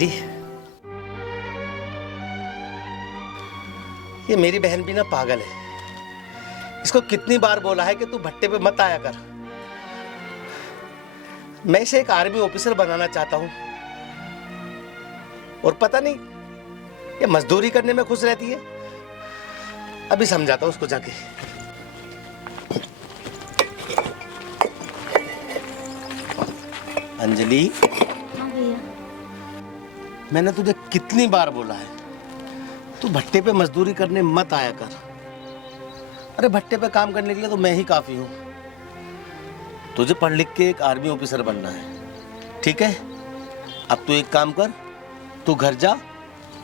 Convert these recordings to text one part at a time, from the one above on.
अंजलि, ये मेरी बहन भी ना पागल है। इसको कितनी बार बोला है कि तू भट्टे पे मत आया कर। मैं इसे एक आर्मी ऑफिसर बनाना चाहता हूं और पता नहीं ये मजदूरी करने में खुश रहती है। अभी समझाता हूं उसको जाके। अंजलि, हाँ भैया। मैंने तुझे कितनी बार बोला है तू भट्टे पे मजदूरी करने मत आया कर। अरे भट्टे पे काम करने के लिए तो मैं ही काफी हूं। तुझे पढ़ लिख के एक आर्मी ऑफिसर बनना है, ठीक है? अब तू एक काम कर, तू घर जा,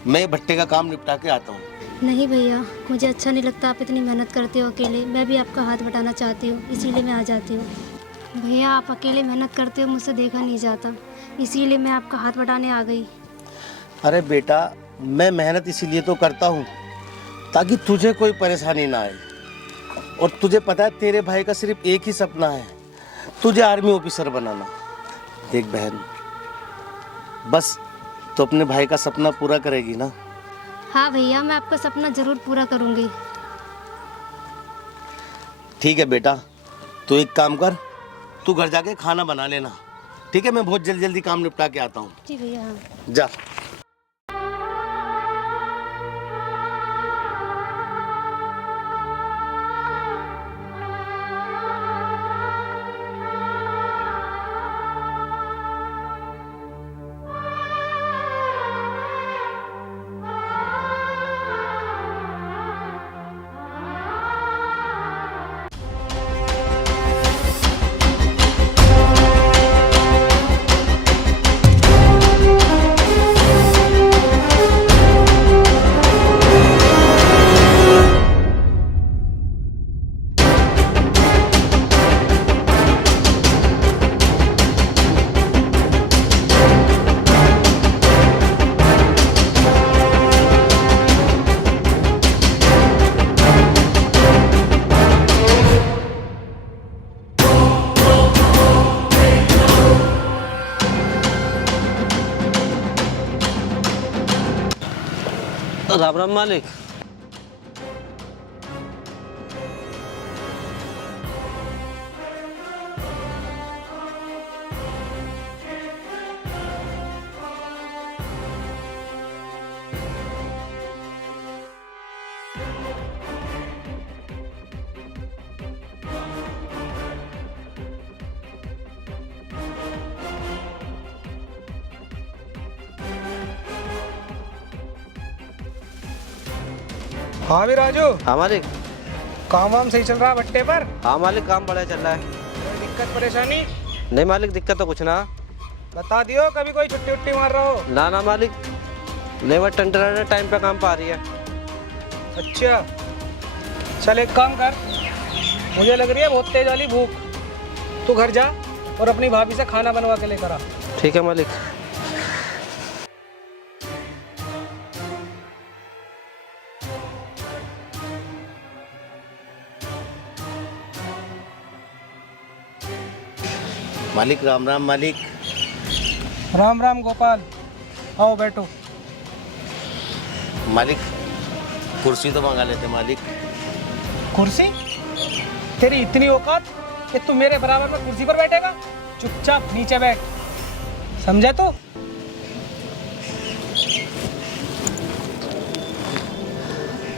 मैं भट्टे का काम निपटा के आता हूँ। नहीं भैया, मुझे अच्छा नहीं लगता आप इतनी मेहनत करते हो अकेले। मैं भी आपका हाथ बटाना चाहती हूँ, इसीलिए मैं आ जाती हूँ। भैया आप अकेले मेहनत करते हो, मुझसे देखा नहीं जाता, इसीलिए मैं आपका हाथ बटाने आ गई। अरे बेटा, मैं मेहनत इसीलिए तो करता हूँ ताकि तुझे कोई परेशानी ना आए। और तुझे पता है तेरे भाई का सिर्फ एक ही सपना है, तुझे आर्मी ऑफिसर बनाना। एक बहन, बस तो अपने भाई का सपना पूरा करेगी ना? हाँ भैया, मैं आपका सपना ज़रूर पूरा करूँगी। ठीक है बेटा, तू एक काम कर, तू घर जाके खाना बना लेना, ठीक है? मैं बहुत जल्दी जल्दी काम निपटा के आता हूँ। जी भैया। हाँ। जा। राम राम मालिक। हाँ भी राजू। हाँ मालिक। काम वाम सही चल रहा है भट्टे पर? हाँ मालिक, काम बढ़िया चल रहा है। कोई दिक्कत परेशानी? नहीं मालिक, दिक्कत तो कुछ ना। बता दियो कभी कोई छुट्टी उट्टी मार रहा हो। ना ना मालिक, लेबर टंटर टाइम पे काम पा रही है। अच्छा चल एक काम कर, मुझे लग रही है बहुत तेज वाली भूख। तू घर जा और अपनी भाभी से खाना बनवा के लेकर आ। ठीक है मालिक। मालिक राम राम। मालिक राम राम गोपाल, आओ बैठो। मालिक कुर्सी तो मंगा लेते मालिक। कुर्सी? तेरी इतनी औकात कि तू मेरे बराबर में कुर्सी पर बैठेगा? चुपचाप नीचे बैठ, समझा तू?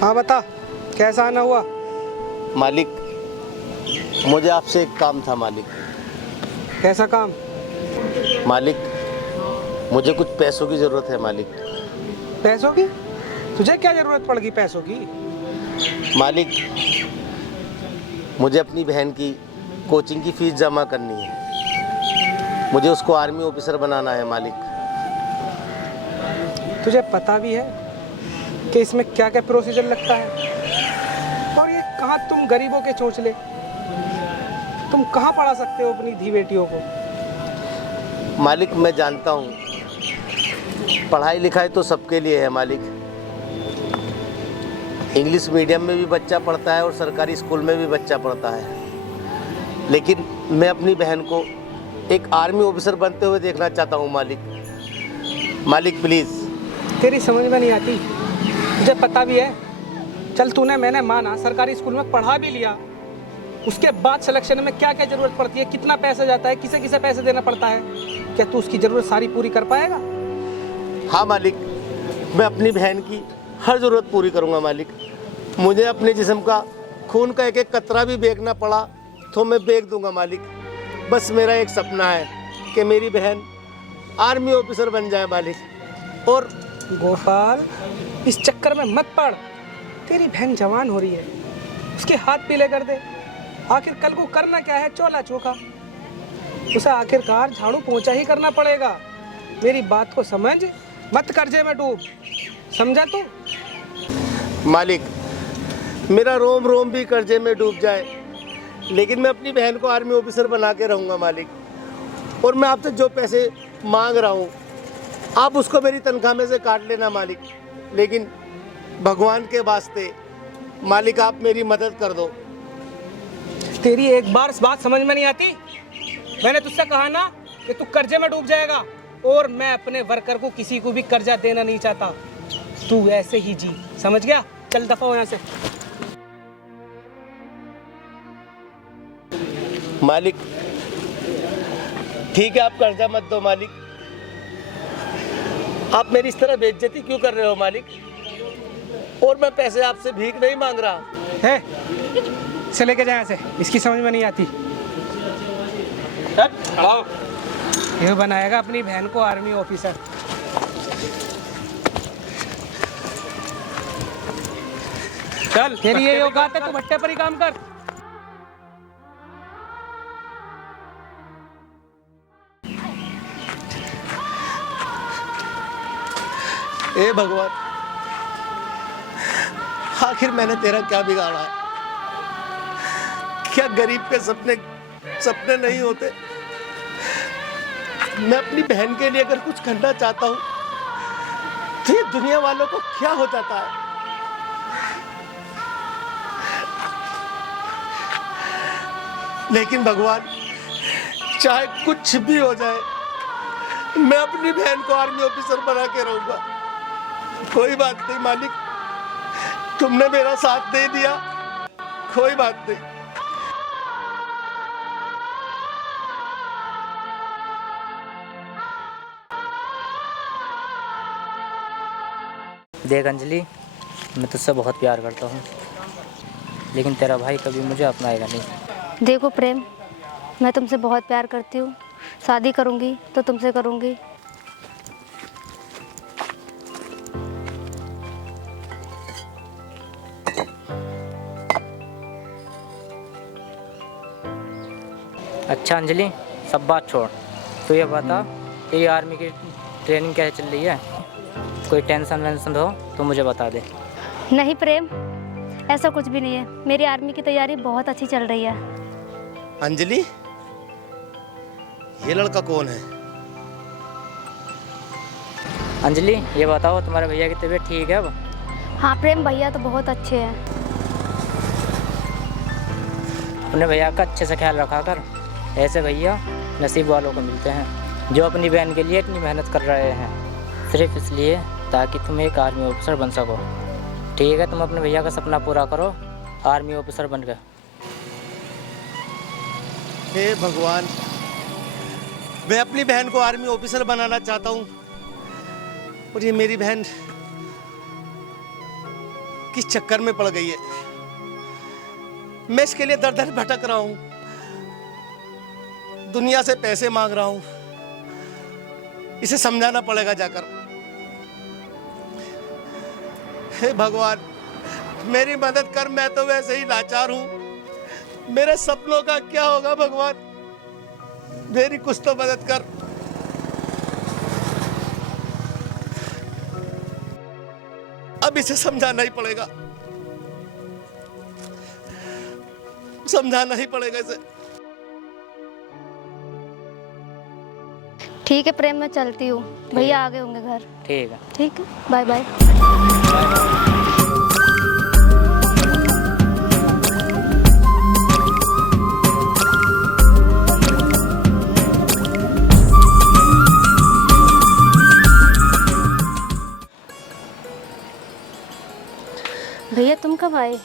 हाँ बता, कैसा आना हुआ? मालिक मुझे आपसे एक काम था मालिक। कैसा काम? मालिक मुझे कुछ पैसों की जरूरत है मालिक। पैसों की? तुझे क्या जरूरत पड़ गई पैसों की? मालिक मुझे अपनी बहन की कोचिंग की फीस जमा करनी है, मुझे उसको आर्मी ऑफिसर बनाना है मालिक। तुझे पता भी है कि इसमें क्या क्या प्रोसीजर लगता है? और ये कहाँ तुम गरीबों के चोंचले, तुम कहाँ पढ़ा सकते हो अपनी धी बेटियों को? मालिक मैं जानता हूँ, पढ़ाई लिखाई तो सबके लिए है मालिक। इंग्लिश मीडियम में भी बच्चा पढ़ता है और सरकारी स्कूल में भी बच्चा पढ़ता है, लेकिन मैं अपनी बहन को एक आर्मी ऑफिसर बनते हुए देखना चाहता हूँ मालिक। मालिक प्लीज़। तेरी समझ में नहीं आती, मुझे पता भी है। चल तूने, मैंने माना सरकारी स्कूल में पढ़ा भी लिया, उसके बाद सिलेक्शन में क्या क्या ज़रूरत पड़ती है, कितना पैसा जाता है, किसे किसे पैसे देना पड़ता है, क्या तू उसकी ज़रूरत सारी पूरी कर पाएगा? हाँ मालिक, मैं अपनी बहन की हर ज़रूरत पूरी करूँगा मालिक। मुझे अपने जिस्म का खून का एक एक कतरा भी बेचना पड़ा तो मैं बेच दूंगा मालिक। बस मेरा एक सपना है कि मेरी बहन आर्मी ऑफिसर बन जाए मालिक। और गोपाल, इस चक्कर में मत पड़। तेरी बहन जवान हो रही है, उसके हाथ पीले कर दे। आखिर कल को करना क्या है, चोला चोखा। उसे आखिरकार झाड़ू पोंछा ही करना पड़ेगा। मेरी बात को समझ, मत कर्जे में डूब, समझा तू? मालिक, मेरा रोम रोम भी कर्जे में डूब जाए लेकिन मैं अपनी बहन को आर्मी ऑफिसर बना के रहूँगा मालिक। और मैं आपसे जो पैसे मांग रहा हूँ आप उसको मेरी तनख्वाह में से काट लेना मालिक। लेकिन भगवान के वास्ते मालिक आप मेरी मदद कर दो। तेरी एक बार इस बात समझ में नहीं आती? मैंने तुझसे कहा ना कि तू कर्जे में डूब जाएगा, और मैं अपने वर्कर को किसी को भी कर्जा देना नहीं चाहता। तू ऐसे ही जी, समझ गया? चल दफा हो यहाँ से। मालिक ठीक है, आप कर्जा मत दो मालिक। आप मेरी इस तरह बेइज्जती क्यों कर रहे हो मालिक? और मैं पैसे आपसे भीख नहीं मांग रहा है, इसे लेके जाए से, इसकी समझ में नहीं आती। ये बनाएगा अपनी बहन को आर्मी ऑफिसर। चल, तेरी ये औकात है, तू भट्टे पर ही काम कर। ए भगवान, आखिर मैंने तेरा क्या बिगाड़ा है? क्या गरीब के सपने सपने नहीं होते? मैं अपनी बहन के लिए अगर कुछ करना चाहता हूं तो ये दुनिया वालों को क्या हो जाता है? लेकिन भगवान, चाहे कुछ भी हो जाए, मैं अपनी बहन को आर्मी ऑफिसर बना के रहूंगा। कोई बात नहीं मालिक, तुमने मेरा साथ दे दिया, कोई बात नहीं। देख अंजलि, मैं तुझसे बहुत प्यार करता हूँ, लेकिन तेरा भाई कभी मुझे अपनाएगा नहीं। देखो प्रेम, मैं तुमसे बहुत प्यार करती हूँ। शादी करूँगी तो तुमसे करूँगी। अच्छा अंजलि, सब बात छोड़, तो ये बता तेरी आर्मी की ट्रेनिंग कैसे चल रही है? कोई टेंशन वेंशन हो तो मुझे बता दे। नहीं प्रेम, ऐसा कुछ भी नहीं है। मेरी आर्मी की तैयारी बहुत अच्छी चल रही है। अंजलि, ये लड़का कौन है? अंजलि, ये बताओ तुम्हारे भैया की तबीयत ठीक है अब? हाँ प्रेम, भैया तो बहुत अच्छे हैं। अपने भैया का अच्छे से ख्याल रखा कर। ऐसे भैया नसीब वालों को मिलते हैं जो अपनी बहन के लिए इतनी मेहनत कर रहे हैं, सिर्फ इसलिए ताकि तुम एक आर्मी ऑफिसर बन सको। ठीक है, तुम अपने भैया का सपना पूरा करो आर्मी ऑफिसर बनकर। हे भगवान, मैं अपनी बहन को आर्मी ऑफिसर बनाना चाहता हूँ और ये मेरी बहन किस चक्कर में पड़ गई है? मैं इसके लिए दर दर भटक रहा हूँ, दुनिया से पैसे मांग रहा हूँ। इसे समझाना पड़ेगा जाकर। हे भगवान, मेरी मदद कर, मैं तो वैसे ही लाचार हूं। मेरे सपनों का क्या होगा भगवान? मेरी कुछ तो मदद कर। अब इसे समझाना ही पड़ेगा, समझाना ही पड़ेगा इसे। ठीक है प्रेम, मैं चलती हूँ। भैया आ गए होंगे घर। ठीक है। ठीक है, बाय बाय। आए?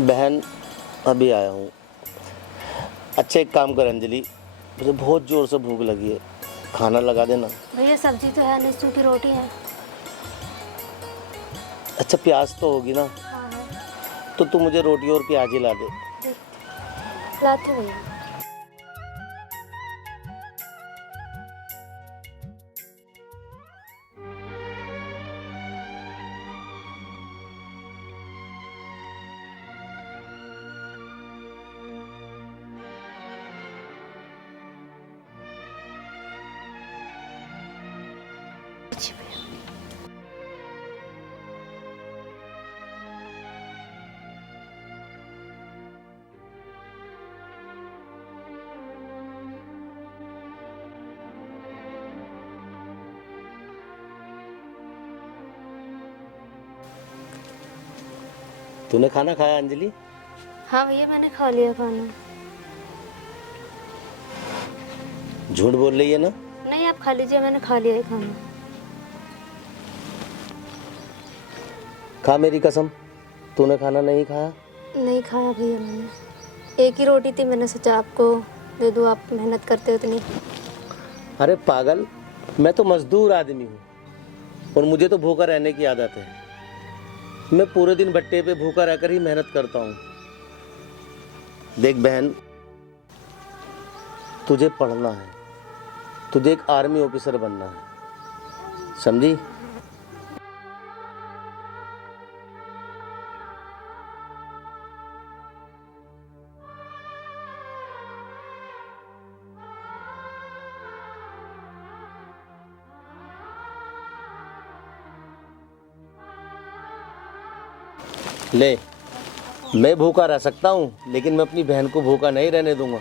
बहन अभी आया हूँ। अच्छा एक काम कर अंजलि, मुझे बहुत ज़ोर से भूख लगी है, खाना लगा देना। भैया सब्जी तो है नहीं, सूखी रोटी है। अच्छा प्याज तो होगी ना? हाँ है। तो तू मुझे रोटी और प्याज ही ला दे। लाती हूँ भैया। तूने खाना खाया अंजलि? हाँ भैया मैंने खा लिया खाना। झूठ बोल रही है ना? नहीं आप खा लीजिए, मैंने खा लिया है खाना। खा मेरी कसम, तूने खाना नहीं खाया? नहीं खाया भैया मैंने, एक ही रोटी थी, मैंने सोचा आपको दे दूँ, आप मेहनत करते हो इतनी। अरे पागल, मैं तो मजदूर आदमी हूँ और मुझे तो भूखा रहने की आदत है। मैं पूरे दिन भट्टे पे भूखा रहकर ही मेहनत करता हूँ। देख बहन, तुझे पढ़ना है, तुझे एक आर्मी ऑफिसर बनना है, समझी? ले, मैं भूखा रह सकता हूँ लेकिन मैं अपनी बहन को भूखा नहीं रहने दूंगा।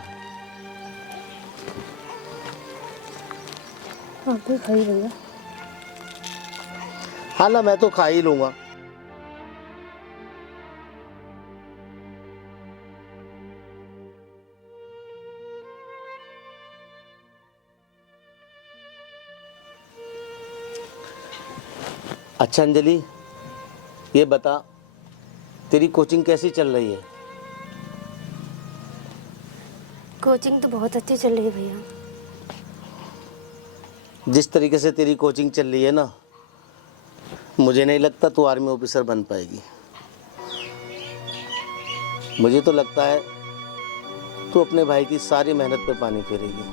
आप भी खाइए भैया। हाँ ना, मैं तो खा ही लूंगा। अच्छा अंजलि, ये बता तेरी कोचिंग कैसी चल रही है? कोचिंग तो बहुत अच्छी चल रही है भैया। जिस तरीके से तेरी कोचिंग चल रही है ना, मुझे नहीं लगता तू आर्मी ऑफिसर बन पाएगी। मुझे तो लगता है तू अपने भाई की सारी मेहनत पे पानी फेरेगी।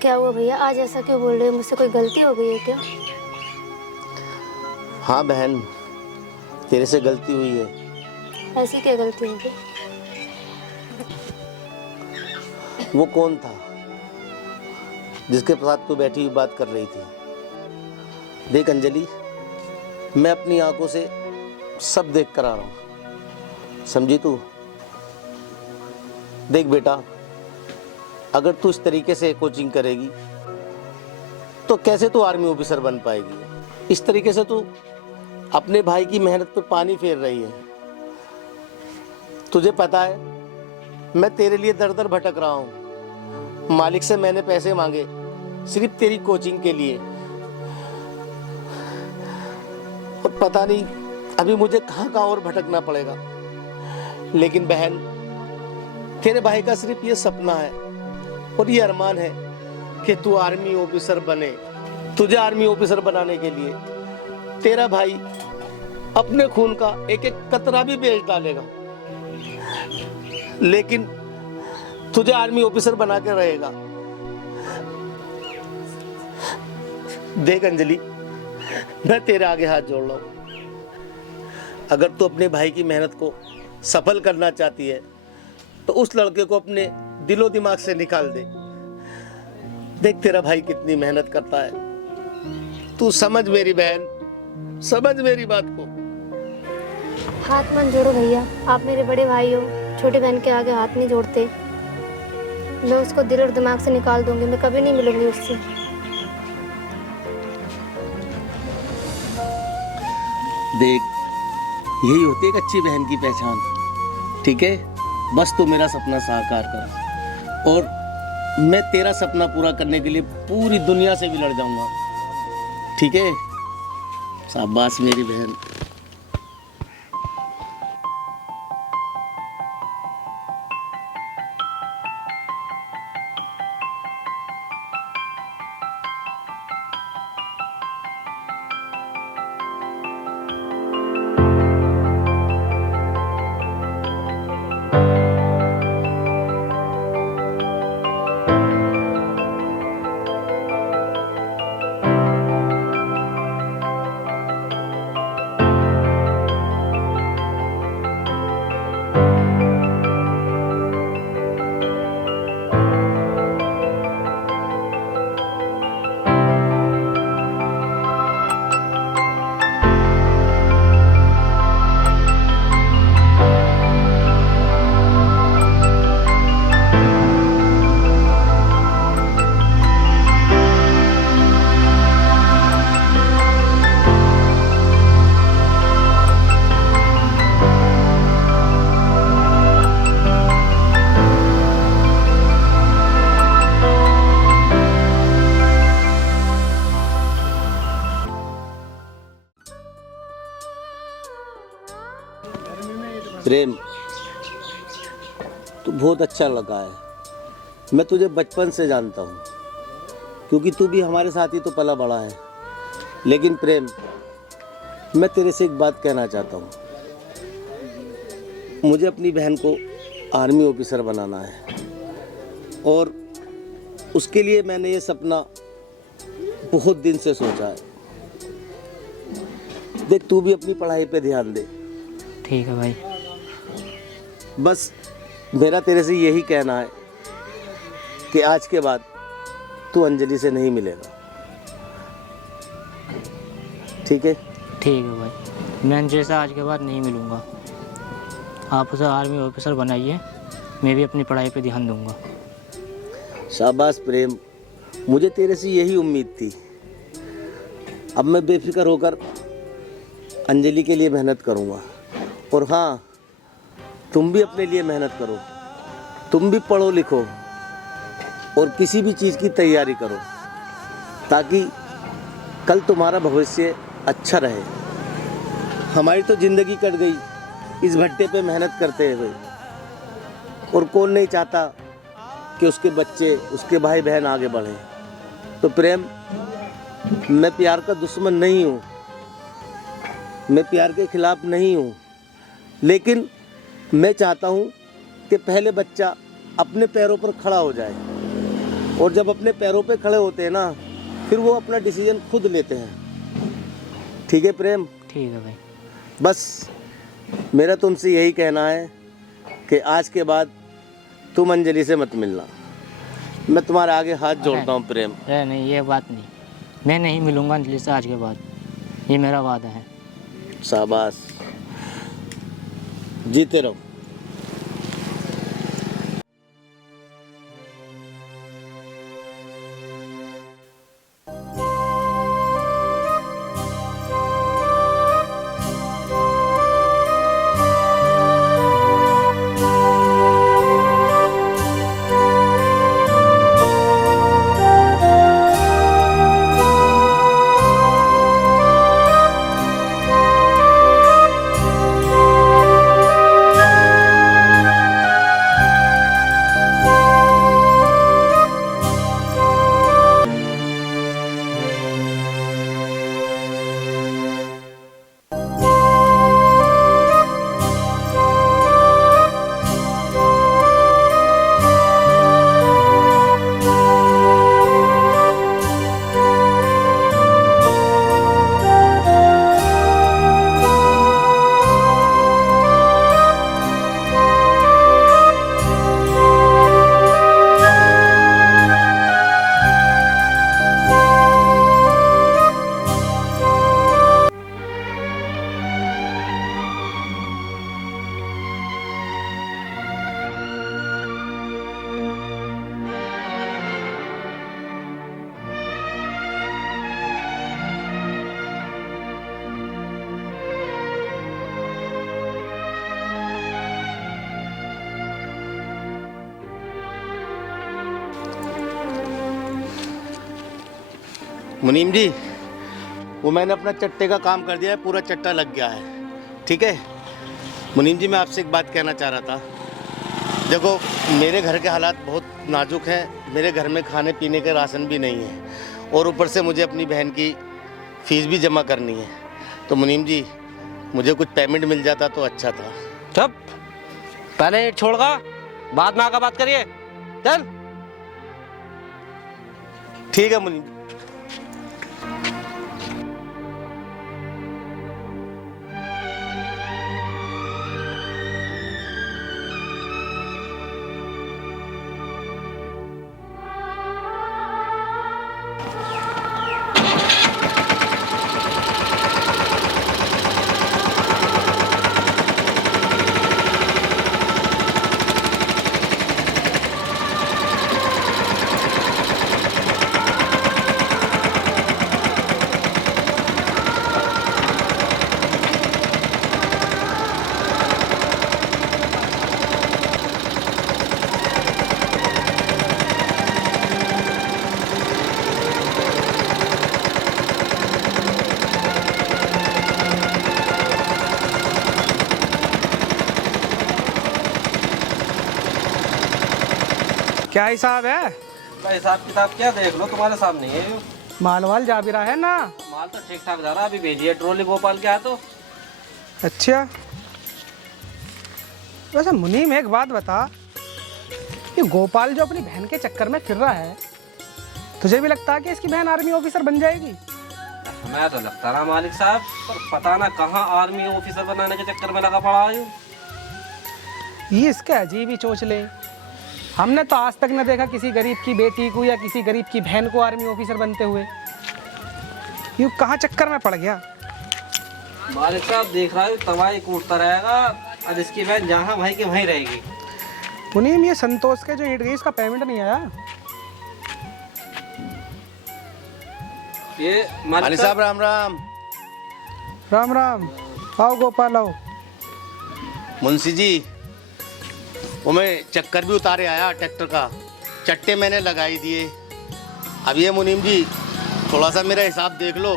क्या हुआ भैया, आज ऐसा क्यों बोल रहे हो? मुझसे कोई गलती हो गई है क्या? हाँ बहन, तेरे से गलती हुई है। ऐसी क्या गलती होगी? वो कौन था जिसके साथ तू बैठी हुई बात कर रही थी? देख अंजलि, मैं अपनी आंखों से सब देख कर आ रहा हूँ, समझी तू? देख बेटा, अगर तू इस तरीके से कोचिंग करेगी तो कैसे तू आर्मी ऑफिसर बन पाएगी? इस तरीके से तू अपने भाई की मेहनत पे पानी फेर रही है। तुझे पता है मैं तेरे लिए दर दर भटक रहा हूँ। मालिक से मैंने पैसे मांगे सिर्फ तेरी कोचिंग के लिए, और पता नहीं अभी मुझे कहाँ कहाँ और भटकना पड़ेगा। लेकिन बहन, तेरे भाई का सिर्फ ये सपना है और ये अरमान है कि तू आर्मी ऑफिसर बने। तुझे आर्मी ऑफिसर बनाने के लिए तेरा भाई अपने खून का एक एक कतरा भी बेच डालेगा, लेकिन तुझे आर्मी ऑफिसर बना के रहेगा। देख अंजलि, मैं तेरे आगे हाथ जोड़ रहा हूं। अगर तू अपने भाई की मेहनत को सफल करना चाहती है तो उस लड़के को अपने दिलो दिमाग से निकाल दे। देख तेरा भाई कितनी मेहनत करता है, तू समझ मेरी बहन, समझ मेरी बात को। हाथ मत जोड़ो भैया, आप मेरे बड़े भाई हो, छोटे बहन के आगे हाथ नहीं जोड़ते। मैं उसको दिल और दिमाग से निकाल दूंगी, मैं कभी नहीं मिलूंगी उससे। देख, यही होती है एक अच्छी बहन की पहचान, ठीक है? बस तू मेरा सपना साकार कर और मैं तेरा सपना पूरा करने के लिए पूरी दुनिया से भी लड़ जाऊंगा, ठीक है? शाबाश मेरी बहन। प्रेम, तू बहुत अच्छा लगा है। मैं तुझे बचपन से जानता हूँ, क्योंकि तू भी हमारे साथ ही तो पला बड़ा है। लेकिन प्रेम, मैं तेरे से एक बात कहना चाहता हूँ। मुझे अपनी बहन को आर्मी ऑफिसर बनाना है, और उसके लिए मैंने ये सपना बहुत दिन से सोचा है। देख, तू भी अपनी पढ़ाई पे ध्यान दे। ठीक है भाई। बस मेरा तेरे से यही कहना है कि आज के बाद तू अंजलि से नहीं मिलेगा, ठीक है? ठीक है भाई, मैं अंजलि से आज के बाद नहीं मिलूँगा। आप उसे आर्मी ऑफिसर बनाइए, मैं भी अपनी पढ़ाई पे ध्यान दूँगा। शाबाश प्रेम, मुझे तेरे से यही उम्मीद थी। अब मैं बेफिक्र होकर अंजलि के लिए मेहनत करूँगा। और हाँ, तुम भी अपने लिए मेहनत करो, तुम भी पढ़ो लिखो और किसी भी चीज़ की तैयारी करो, ताकि कल तुम्हारा भविष्य अच्छा रहे। हमारी तो ज़िंदगी कट गई इस भट्टे पे मेहनत करते हुए, और कौन नहीं चाहता कि उसके बच्चे, उसके भाई बहन आगे बढ़ें। तो प्रेम, मैं प्यार का दुश्मन नहीं हूँ, मैं प्यार के खिलाफ नहीं हूँ, लेकिन मैं चाहता हूँ कि पहले बच्चा अपने पैरों पर खड़ा हो जाए, और जब अपने पैरों पे खड़े होते हैं ना, फिर वो अपना डिसीजन खुद लेते हैं। ठीक है प्रेम? ठीक है भाई। बस मेरा तुमसे यही कहना है कि आज के बाद तुम अंजलि से मत मिलना। मैं तुम्हारे आगे हाथ जोड़ता हूँ प्रेम। अरे नहीं, ये बात नहीं, मैं नहीं मिलूँगा अंजलि से आज के बाद, ये मेरा वादा है। शाबाश, जीते रहो। मुनीम जी, वो मैंने अपना चट्टे का काम कर दिया है, पूरा चट्टा लग गया है। ठीक है मुनीम जी, मैं आपसे एक बात कहना चाह रहा था। देखो मेरे घर के हालात बहुत नाजुक हैं, मेरे घर में खाने पीने के राशन भी नहीं है और ऊपर से मुझे अपनी बहन की फ़ीस भी जमा करनी है। तो मुनीम जी मुझे कुछ पेमेंट मिल जाता तो अच्छा था। चुप, पहले ईंट छोड़गा, बाद में आकर बात करिए। चल। ठीक है मुनीम जी। क्या हिसाब है? हिसाब किताब क्या, देख लो तुम्हारे सामने है। माल वाल जा भी रहा है ना? माल तो ठीक ठाक जा रहा है, अभी भेजिए ट्रॉली भोपाल के यहाँ तो। अच्छा वैसे मुनीम एक बात बता, ये गोपाल जो अपनी बहन के चक्कर में फिर रहा है, तुझे भी लगता है कि इसकी बहन आर्मी ऑफिसर बन जाएगी? मैं तो लगता रहा मालिक साहब, पर पता ना कहाँ आर्मी ऑफिसर बनाने के चक्कर में लगा पड़ा है। ये इसके अजीब ही सोच ले। हमने तो आज तक न देखा किसी गरीब की बेटी को या किसी गरीब की बहन को आर्मी ऑफिसर बनते हुए। ये कहाँ चक्कर में पड़ गया? मालिक साहब देख रहा है तबाही कूटता रहेगा और इसकी बहन जहाँ भाई की वहीं रहेगी। मुनीम ये संतोष के जो ईंट गई इसका पेमेंट नहीं आया? ये मालिक साहब राम राम। राम राम। आओ गोपाल आओ। मुंशी जी वो मैं चक्कर भी उतारे आया ट्रैक्टर का, चट्टे मैंने लगाई दिए। अब ये मुनीम जी थोड़ा सा मेरा हिसाब देख लो,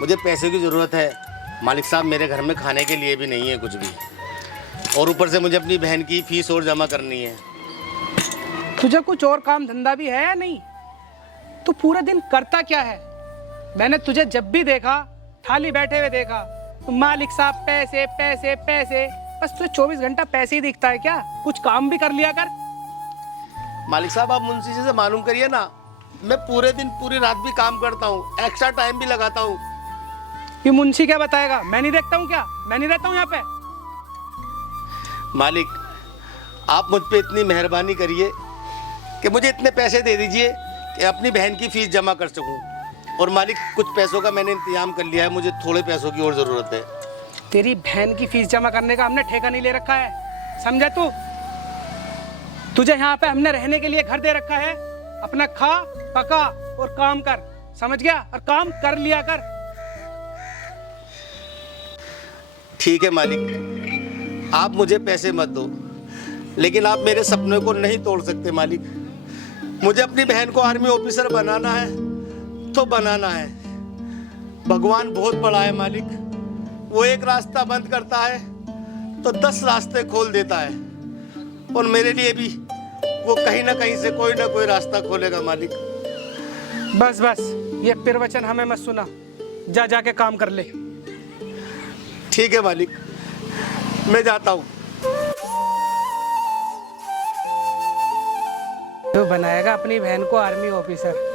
मुझे पैसे की ज़रूरत है। मालिक साहब मेरे घर में खाने के लिए भी नहीं है कुछ भी, और ऊपर से मुझे अपनी बहन की फ़ीस और जमा करनी है। तुझे कुछ और काम धंधा भी है या नहीं? तू पूरे दिन करता क्या है? मैंने तुझे जब भी देखा खाली बैठे हुए देखा। मालिक साहब पैसे पैसे पैसे, बस तुझे 24 घंटा पैसे ही दिखता है क्या? कुछ काम भी कर लिया कर। मालिक साहब आप मुंशी जी से मालूम करिए ना, मैं पूरे दिन पूरी रात भी काम करता हूँ, एक्स्ट्रा टाइम भी लगाता हूँ। ये मुंशी क्या बताएगा? मैं नहीं देखता हूँ क्या? मैं नहीं रहता हूँ यहाँ पे। मालिक आप मुझ पे इतनी मेहरबानी करिए कि मुझे इतने पैसे दे दीजिए कि अपनी बहन की फीस जमा कर सकूं। और मालिक कुछ पैसों का मैंने इंतजाम कर लिया है, मुझे थोड़े पैसों की और ज़रूरत है। तेरी बहन की फीस जमा करने का हमने ठेका नहीं ले रखा है, समझा तू? तुझे यहाँ पे हमने रहने के लिए घर दे रखा है। अपना खा पका और काम कर, समझ गया? और काम कर लिया कर। ठीक है मालिक, आप मुझे पैसे मत दो, लेकिन आप मेरे सपने को नहीं तोड़ सकते मालिक। मुझे अपनी बहन को आर्मी ऑफिसर बनाना है तो बनाना है। भगवान बहुत बड़ा है मालिक, वो एक रास्ता बंद करता है तो 10 रास्ते खोल देता है, और मेरे लिए भी वो कहीं ना कहीं से कोई ना कोई रास्ता खोलेगा मालिक। बस बस ये प्रवचन हमें मत सुना, जा जाके काम कर ले। ठीक है मालिक, मैं जाता हूँ। तो बनाएगा अपनी बहन को आर्मी ऑफिसर।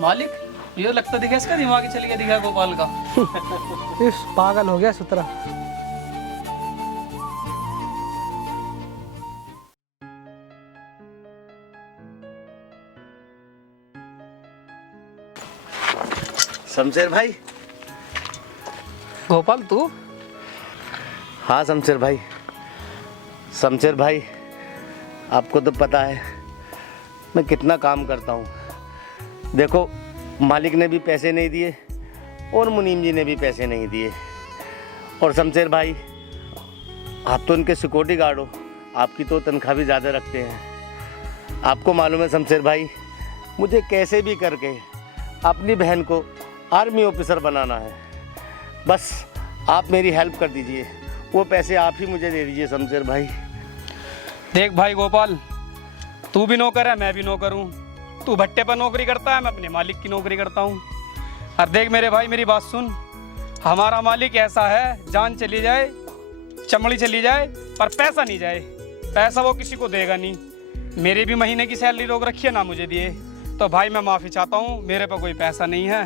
मालिक ये लगता दिखा, इसका दिमाग ही चल गया दिखा गोपाल का। इस पागल हो गया सुतरा। शमशेर भाई। गोपाल तू? हाँ शमशेर भाई। शमशेर भाई आपको तो पता है मैं कितना काम करता हूँ। देखो मालिक ने भी पैसे नहीं दिए और मुनीम जी ने भी पैसे नहीं दिए। और शमशेर भाई आप तो उनके सिक्योरिटी गार्ड हो, आपकी तो तनख्वाह भी ज़्यादा रखते हैं। आपको मालूम है शमशेर भाई, मुझे कैसे भी करके अपनी बहन को आर्मी ऑफिसर बनाना है। बस आप मेरी हेल्प कर दीजिए, वो पैसे आप ही मुझे दे दीजिए शमशेर भाई। देख भाई गोपाल, तू भी नौकर है, मैं भी नौकर हूँ। तू भट्टे पर नौकरी करता है, मैं अपने मालिक की नौकरी करता हूँ। और देख मेरे भाई, मेरी बात सुन, हमारा मालिक ऐसा है, जान चली जाए, चमड़ी चली जाए, पर पैसा नहीं जाए। पैसा वो किसी को देगा नहीं। मेरे भी महीने की सैलरी रोक रखी है, ना मुझे दिए। तो भाई मैं माफ़ी चाहता हूँ, मेरे पर कोई पैसा नहीं है।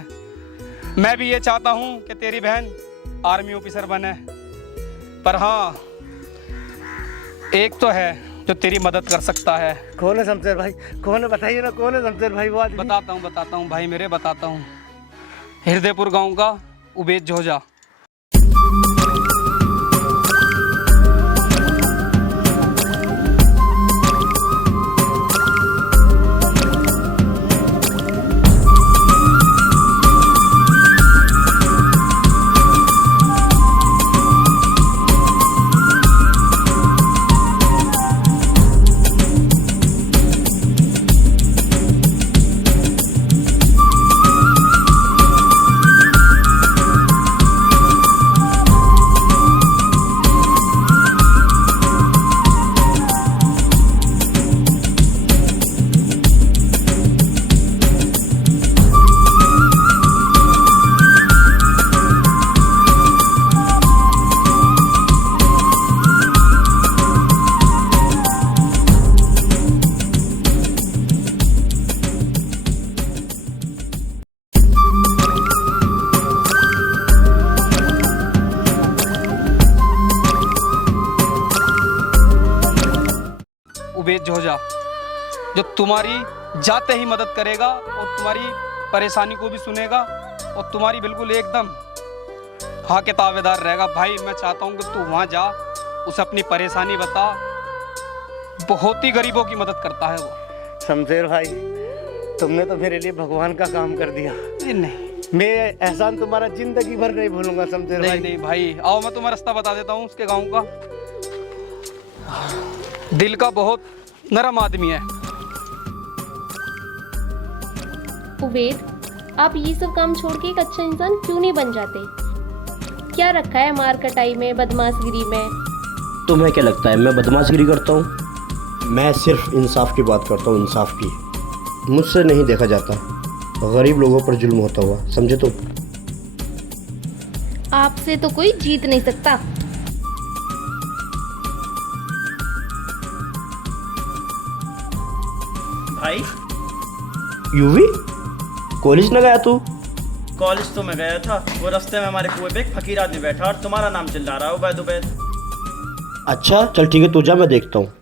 मैं भी ये चाहता हूँ कि तेरी बहन आर्मी ऑफिसर बने, पर हाँ एक तो है जो तेरी मदद कर सकता है। कौन है शमशेर भाई? कौन है, बताइए ना, कौन है शमशेर भाई? वो आदमी। बताता हूँ भाई मेरे, बताता हूँ। हृदयपुर गांव का उबेद जोजा। उबेद जोजा, जो तुम्हारी जाते ही मदद करेगा और तुम्हारी परेशानी को भी सुनेगा और तुम्हारी बिल्कुल एकदम हाँ के ताबेदार रहेगा। भाई मैं चाहता हूँ कि तू वहाँ जा, उसे अपनी परेशानी बता। बहुत ही गरीबों की मदद करता है वो। शमशेर भाई, तुमने तो मेरे लिए भगवान का काम कर दिया। नहीं मैं एहसान तुम्हारा जिंदगी भर नहीं भूलूंगा शमशेर भाई। नहीं भाई, आओ मैं तुम्हें रास्ता बता देता हूँ उसके गाँव का। दिल का बहुत नरम आदमी है। उबेद, आप ये सब काम छोड़ के एक अच्छा इंसान क्यों नहीं बन जाते? क्या रखा है मार कटाई में, बदमाशगिरी में? तुम्हें क्या लगता है मैं बदमाशगिरी करता हूँ? मैं सिर्फ इंसाफ की बात करता हूँ, इंसाफ की। मुझसे नहीं देखा जाता गरीब लोगों पर जुल्म होता हुआ, समझे? तो आपसे तो कोई जीत नहीं सकता। भाई यूवी, कॉलेज न गया तू? कॉलेज तो मैं गया था, वो रास्ते में हमारे कुएं पे एक फकीर आदमी बैठा और तुम्हारा नाम चिल्ला रहा है, उबैद उबैद। अच्छा चल ठीक है, तू जा, मैं देखता हूँ।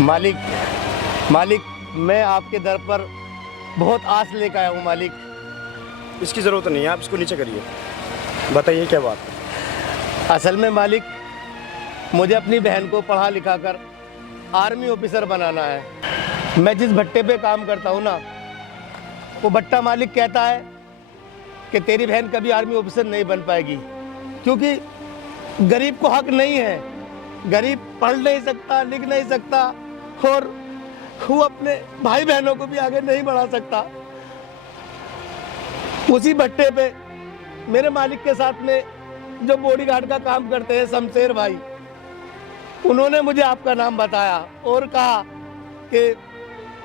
मालिक, मालिक, मैं आपके दर पर बहुत आस लेकर आया हूँ मालिक। इसकी ज़रूरत नहीं है, आप इसको नीचे करिए। बताइए क्या बात है? असल में मालिक, मुझे अपनी बहन को पढ़ा लिखा कर आर्मी ऑफिसर बनाना है। मैं जिस भट्टे पे काम करता हूँ ना, वो भट्टा मालिक कहता है कि तेरी बहन कभी आर्मी ऑफिसर नहीं बन पाएगी, क्योंकि गरीब को हक नहीं है। गरीब पढ़ नहीं सकता, लिख नहीं सकता और वो अपने भाई बहनों को भी आगे नहीं बढ़ा सकता। उसी भट्टे पे मेरे मालिक के साथ में जो बॉडीगार्ड का काम करते हैं शमशेर भाई, उन्होंने मुझे आपका नाम बताया और कहा कि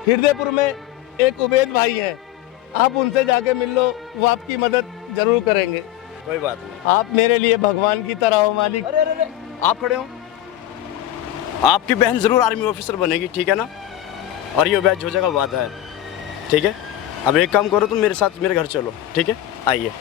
हृदयपुर में एक उबैद भाई हैं, आप उनसे जाके मिल लो, वो आपकी मदद जरूर करेंगे। कोई बात नहीं। आप मेरे लिए भगवान की तरह हो मालिक। अरे आप खड़े हो, आपकी बहन ज़रूर आर्मी ऑफिसर बनेगी, ठीक है ना? और ये उबैद जोजा का वादा है, ठीक है? अब एक काम करो, तुम मेरे साथ मेरे घर चलो, ठीक है? आइए।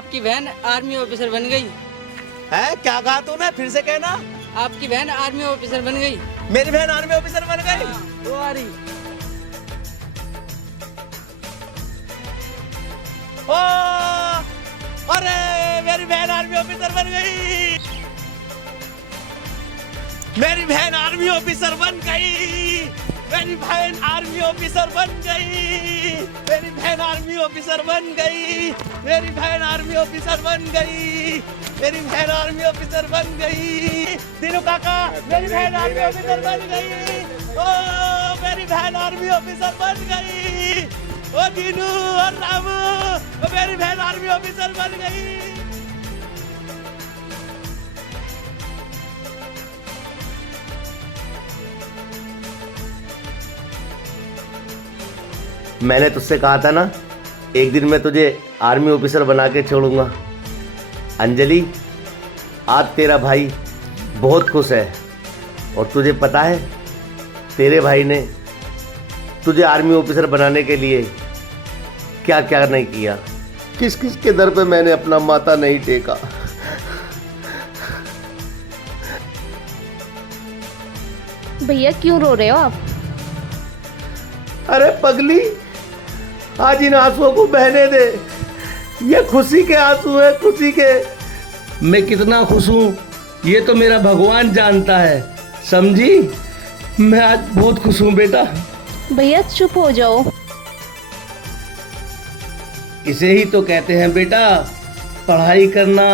आपकी बहन आर्मी ऑफिसर बन गई। है क्या कहा तूने? फिर से कहना। आपकी बहन आर्मी ऑफिसर बन गई। मेरी बहन आर्मी ऑफिसर बन गई? वो आ रही। ओ, अरे मेरी बहन आर्मी ऑफिसर बन गई। मेरी बहन आर्मी ऑफिसर बन गई। मेरी बहन आर्मी ऑफिसर बन गई। मेरी बहन आर्मी ऑफिसर बन गई। मेरी बहन आर्मी ऑफिसर बन गई। मेरी बहन आर्मी ऑफिसर बन गई। दीनू काका, मेरी बहन आर्मी ऑफिसर बन गई। ओ मेरी बहन आर्मी ऑफिसर बन गई। ओ दीनू और रामू, ओ मेरी बहन आर्मी ऑफिसर बन गई। मैंने तुझसे कहा था ना, एक दिन मैं तुझे आर्मी ऑफिसर बना के छोड़ूंगा। अंजलि, आज तेरा भाई बहुत खुश है। और तुझे पता है तेरे भाई ने तुझे आर्मी ऑफिसर बनाने के लिए क्या क्या नहीं किया, किस किस के दर पे मैंने अपना माथा नहीं टेका। भैया क्यों रो रहे हो आप? अरे पगली, आज इन आंसुओं को बहने दे। ये खुशी के आंसू है, खुशी के। मैं कितना खुश हूँ ये तो मेरा भगवान जानता है, समझी? मैं आज बहुत खुश हूँ बेटा। भैया चुप हो जाओ। इसे ही तो कहते हैं बेटा, पढ़ाई करना,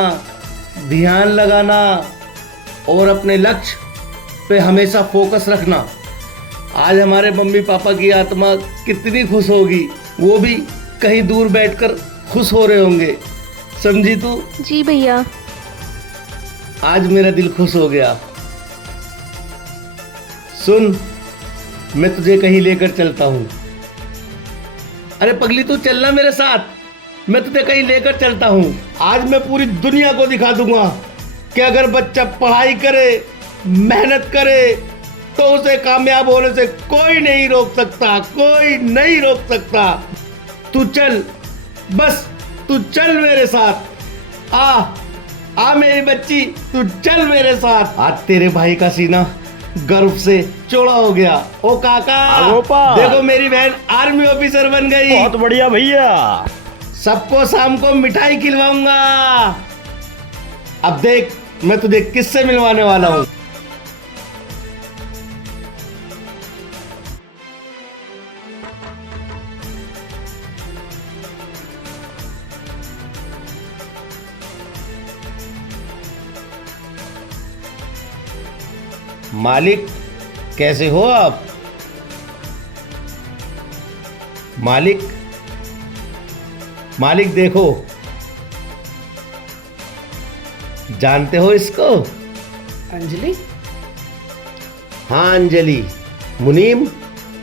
ध्यान लगाना और अपने लक्ष्य पे हमेशा फोकस रखना। आज हमारे मम्मी पापा की आत्मा कितनी खुश होगी, वो भी कहीं दूर बैठकर खुश हो रहे होंगे, समझी तू? जी भैया। आज मेरा दिल खुश हो गया। सुन, मैं तुझे कहीं लेकर चलता हूँ। अरे पगली, तू चलना मेरे साथ, मैं तुझे कहीं लेकर चलता हूँ। आज मैं पूरी दुनिया को दिखा दूंगा कि अगर बच्चा पढ़ाई करे, मेहनत करे तो उसे कामयाब होने से कोई नहीं रोक सकता, कोई नहीं रोक सकता। तू चल, बस तू चल मेरे साथ। आ मेरी बच्ची, तू चल मेरे साथ। आज तेरे भाई का सीना गर्व से चौड़ा हो गया। ओ काका, देखो मेरी बहन आर्मी ऑफिसर बन गई। बहुत बढ़िया भैया। सबको शाम को मिठाई खिलवाऊंगा। अब देख मैं तुझे किससे मिलवाने वाला हूँ। मालिक, कैसे हो आप? मालिक, मालिक देखो, जानते हो इसको? अंजलि? हाँ अंजलि। मुनीम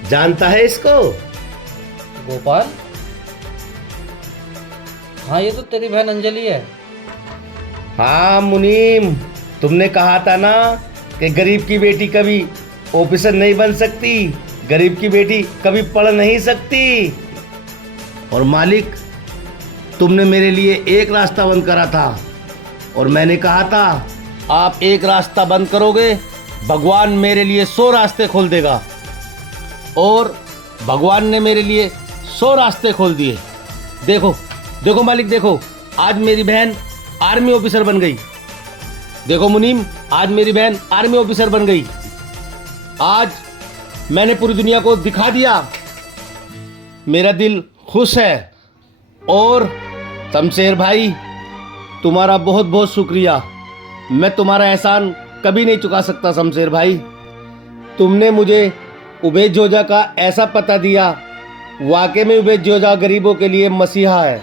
जानता है इसको? गोपाल, हाँ ये तो तेरी बहन अंजलि है। हाँ मुनीम, तुमने कहा था ना कि गरीब की बेटी कभी ऑफिसर नहीं बन सकती, गरीब की बेटी कभी पढ़ नहीं सकती। और मालिक, तुमने मेरे लिए एक रास्ता बंद करा था और मैंने कहा था आप एक रास्ता बंद करोगे, भगवान मेरे लिए 100 रास्ते खोल देगा। और भगवान ने मेरे लिए 100 रास्ते खोल दिए। देखो देखो मालिक, देखो आज मेरी बहन आर्मी ऑफिसर बन गई। देखो मुनीम, आज मेरी बहन आर्मी ऑफिसर बन गई। आज मैंने पूरी दुनिया को दिखा दिया मेरा दिल खुश है। और शमशेर भाई, तुम्हारा बहुत बहुत शुक्रिया। मैं तुम्हारा एहसान कभी नहीं चुका सकता शमशेर भाई। तुमने मुझे उबैद जोजा का ऐसा पता दिया, वाकई में उबैद जोजा गरीबों के लिए मसीहा है।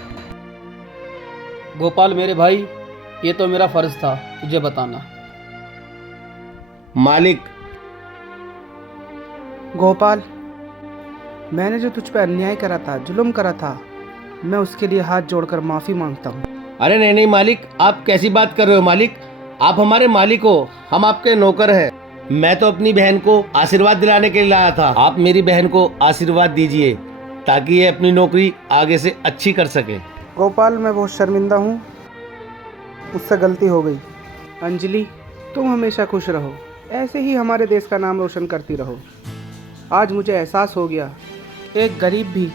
गोपाल मेरे भाई, ये तो मेरा फर्ज था तुझे बताना। मालिक, गोपाल, मैंने जो तुझ पे अन्याय करा था, जुल्म करा था, मैं उसके लिए हाथ जोड़कर माफ़ी मांगता हूँ। अरे नहीं नहीं मालिक, आप कैसी बात कर रहे हो मालिक? आप हमारे मालिक हो, हम आपके नौकर हैं। मैं तो अपनी बहन को आशीर्वाद दिलाने के लिए लाया था। आप मेरी बहन को आशीर्वाद दीजिए ताकि ये अपनी नौकरी आगे से अच्छी कर सके। गोपाल, मैं बहुत शर्मिंदा हूँ मुझसे गलती हो गई। अंजलि, तुम हमेशा खुश रहो, ऐसे ही हमारे देश का नाम रोशन करती रहो। आज मुझे एहसास हो गया, एक गरीब भी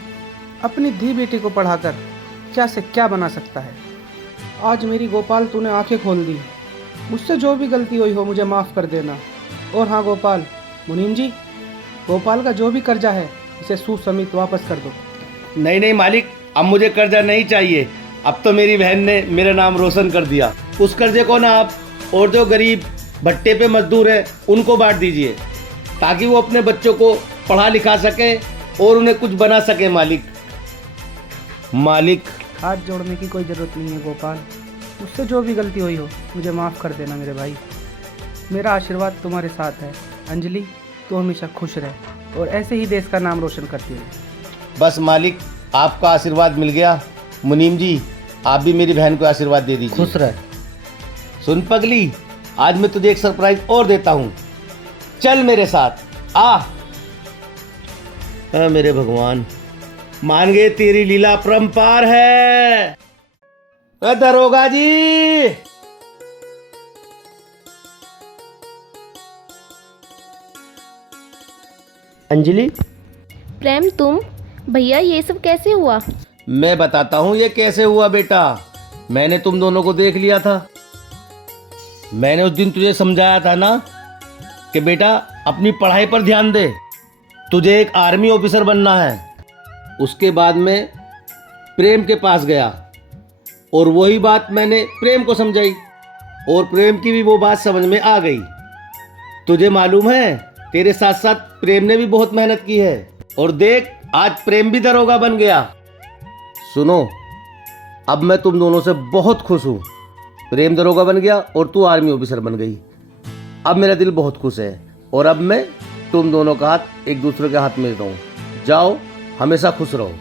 अपनी धी बेटी को पढ़ाकर क्या से क्या बना सकता है। आज मेरी गोपाल तूने आंखें खोल दी। मुझसे जो भी गलती हुई हो मुझे माफ़ कर देना। और हाँ गोपाल, मुनीम जी, गोपाल का जो भी कर्जा है इसे सूद समेत वापस कर दो। नहीं नहीं मालिक, अब मुझे कर्जा नहीं चाहिए। अब तो मेरी बहन ने मेरा नाम रोशन कर दिया। उस कर्जे को ना आप और जो गरीब भट्टे पे मजदूर है उनको बांट दीजिए, ताकि वो अपने बच्चों को पढ़ा लिखा सके और उन्हें कुछ बना सके। मालिक हाथ जोड़ने की कोई ज़रूरत नहीं है गोपाल। मुझसे जो भी गलती हुई हो मुझे माफ़ कर देना मेरे भाई। मेरा आशीर्वाद तुम्हारे साथ है। अंजलि, तू हमेशा खुश रह और ऐसे ही देश का नाम रोशन करती रहे। बस मालिक, आपका आशीर्वाद मिल गया। मुनीम जी, आप भी मेरी बहन को आशीर्वाद दे दीजिए। खुश रह। सुन पगली, आज मैं तुझे एक सरप्राइज और देता हूँ। चल मेरे साथ आ। मेरे भगवान, मान गए, तेरी लीला अपरंपार है। दरोगा जी, अंजलि, प्रेम, तुम? भैया ये सब कैसे हुआ? मैं बताता हूँ ये कैसे हुआ बेटा। मैंने तुम दोनों को देख लिया था। मैंने उस दिन तुझे समझाया था ना कि बेटा अपनी पढ़ाई पर ध्यान दे, तुझे एक आर्मी ऑफिसर बनना है। उसके बाद में प्रेम के पास गया और वही बात मैंने प्रेम को समझाई और प्रेम की भी वो बात समझ में आ गई। तुझे मालूम है, तेरे साथ साथ प्रेम ने भी बहुत मेहनत की है और देख, आज प्रेम भी दरोगा बन गया। सुनो, अब मैं तुम दोनों से बहुत खुश हूँ। प्रेम दरोगा बन गया और तू आर्मी ऑफिसर बन गई। अब मेरा दिल बहुत खुश है और अब मैं तुम दोनों का हाथ एक दूसरे के हाथ में देता हूँ। जाओ, हमेशा खुश रहो।